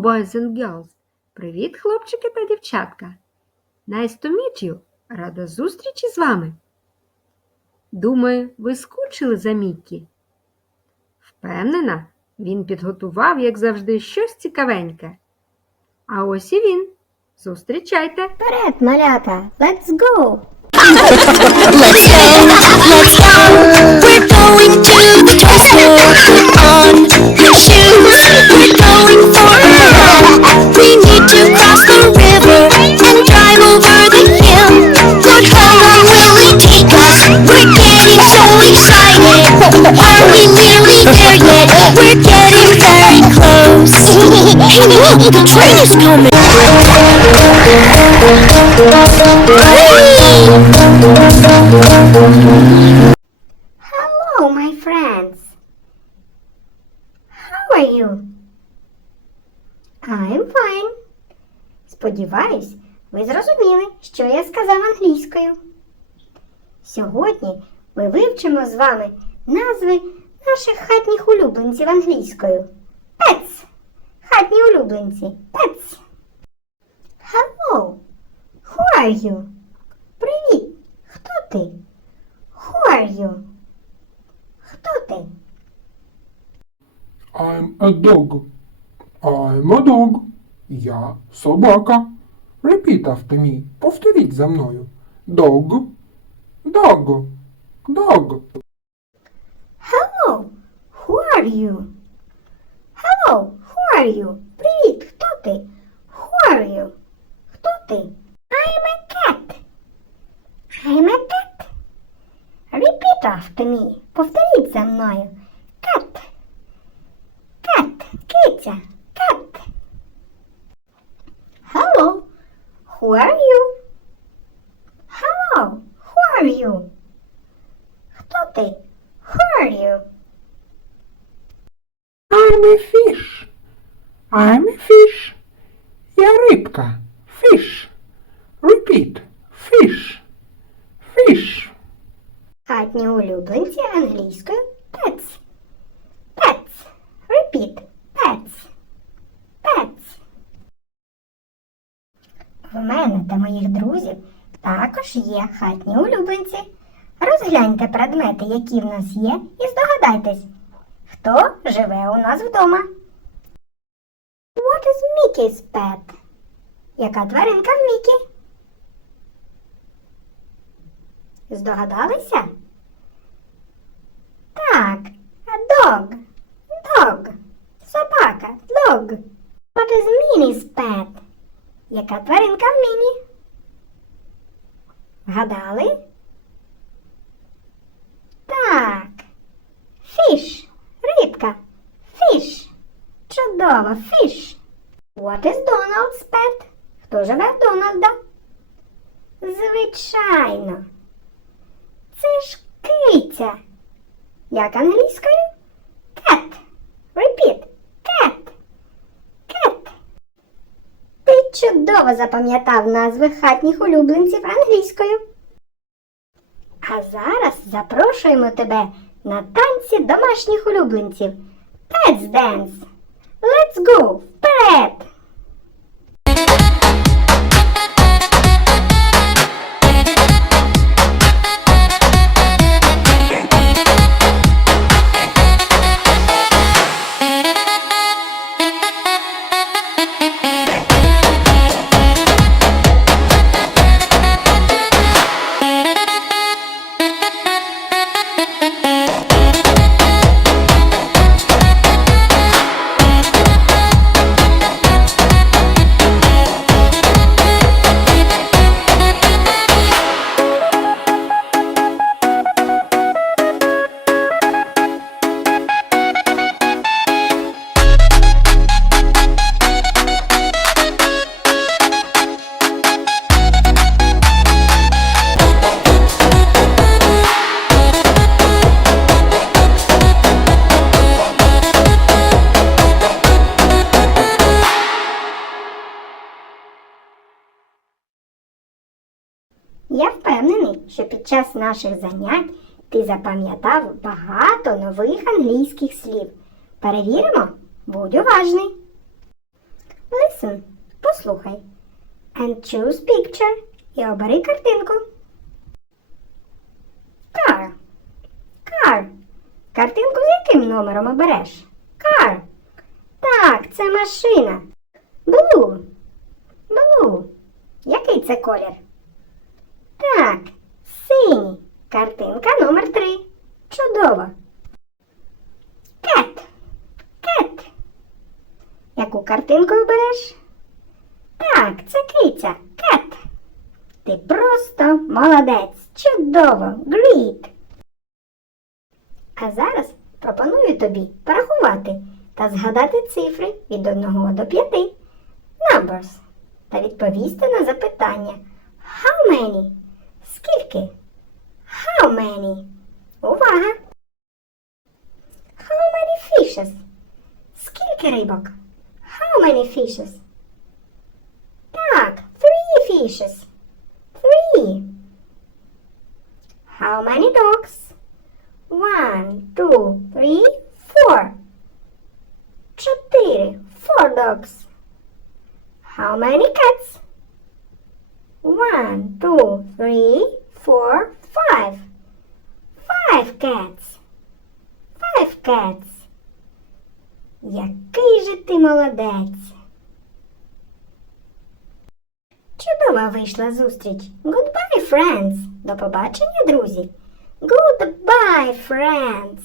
boys and girls! Привіт, хлопчики та дівчатка! Nice to meet you! Рада зустрічі з вами! Думаю, ви скучили за Міккі? Впевнена, він підготував, як завжди, щось цікавеньке. А ось і він. Зустрічайте! Вперед, малята, let's go! Let's go, let's go. We're going to the castle. We nearly there yet? We're getting very close. Hey, look, the train is coming. Hello, my friends! How are you? I'm fine. Сподіваюсь, ви зрозуміли, що я сказав англійською. Сьогодні ми вивчимо з вами назви наших хатніх улюбленців англійською. Pets. Хатні улюбленці. Pets. Hello. Who are you? Привіт. Хто ти? Who are you? Хто ти? I'm a dog. I'm a dog. Я собака. Repeat after me. Повторіть за мною. Dog. Dog. Dog. Are you? Hello. Who are you? Привіт. Хто ти? Who are you? Хто ти? I'm a cat. I'm a cat. Repeat after me. Повторіть за мною. Cat. Cat. Киця. Cat. Hello. Who are you? Hello. Who are you? Хто ти? Who are you? I'm a fish. I'm a fish. Я рибка. Fish. Repeat. Fish. Fish. Хатні улюбленці англійською pets. Pets. Repeat. Pets. Pets. В мене та моїх друзів також є хатні улюбленці. Розгляньте предмети, які в нас є, і здогадайтесь, хто живе у нас вдома. What is Mickey's pet? Яка тваринка в Мікі? Здогадалися? Так, dog. Dog. Собака. Dog. What is Minnie's pet? Яка тваринка в Міні? Вгадали? Так. Fish. Рибка. Fish. Чудово. Fish. What is Donald's pet? Хто живе в Дональда? Звичайно. Це ж киця. Як англійською? Cat. Repeat. Cat. Cat. Ти чудово запам'ятав назви хатніх улюбленців англійською. А зараз запрошуємо тебе на танці домашніх улюбленців. Pets Dance. Let's go! Вперед! Що під час наших занять ти запам'ятав багато нових англійських слів. Перевіримо? Будь уважний. Listen, послухай. And choose picture. І обери картинку. Car. Car. Картинку з яким номером обереш? Car. Так, це машина. Blue. Blue. Який це колір? Так, синій. Картинка номер три. Чудово. Cat. Cat. Яку картинку обереш? Так, це киця. Cat. Ти просто молодець. Чудово. Great. А зараз пропоную тобі порахувати та згадати цифри від 1 до 5. Numbers. Та відповісти на запитання. How many? Скільки? How many? Увага! How many fishes? Скільки рибок? How many fishes? Так, three fishes. Three. How many dogs? One, two, three, four. Чотири. Four dogs. How many cats? One, two, three, four, five. Five cats. Five cats. Який же ти молодець. Чудова вийшла зустріч. Goodbye, friends. До побачення, друзі. Goodbye, friends.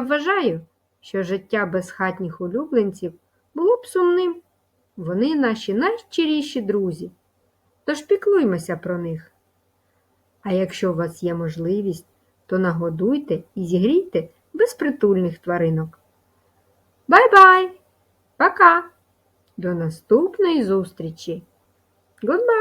Я вважаю, що життя безхатніх улюбленців було б сумним. Вони наші найщиріші друзі. Тож піклуймося про них. А якщо у вас є можливість, то нагодуйте і зігрійте безпритульних тваринок. Бай-бай! Пока! До наступної зустрічі! Goodbye!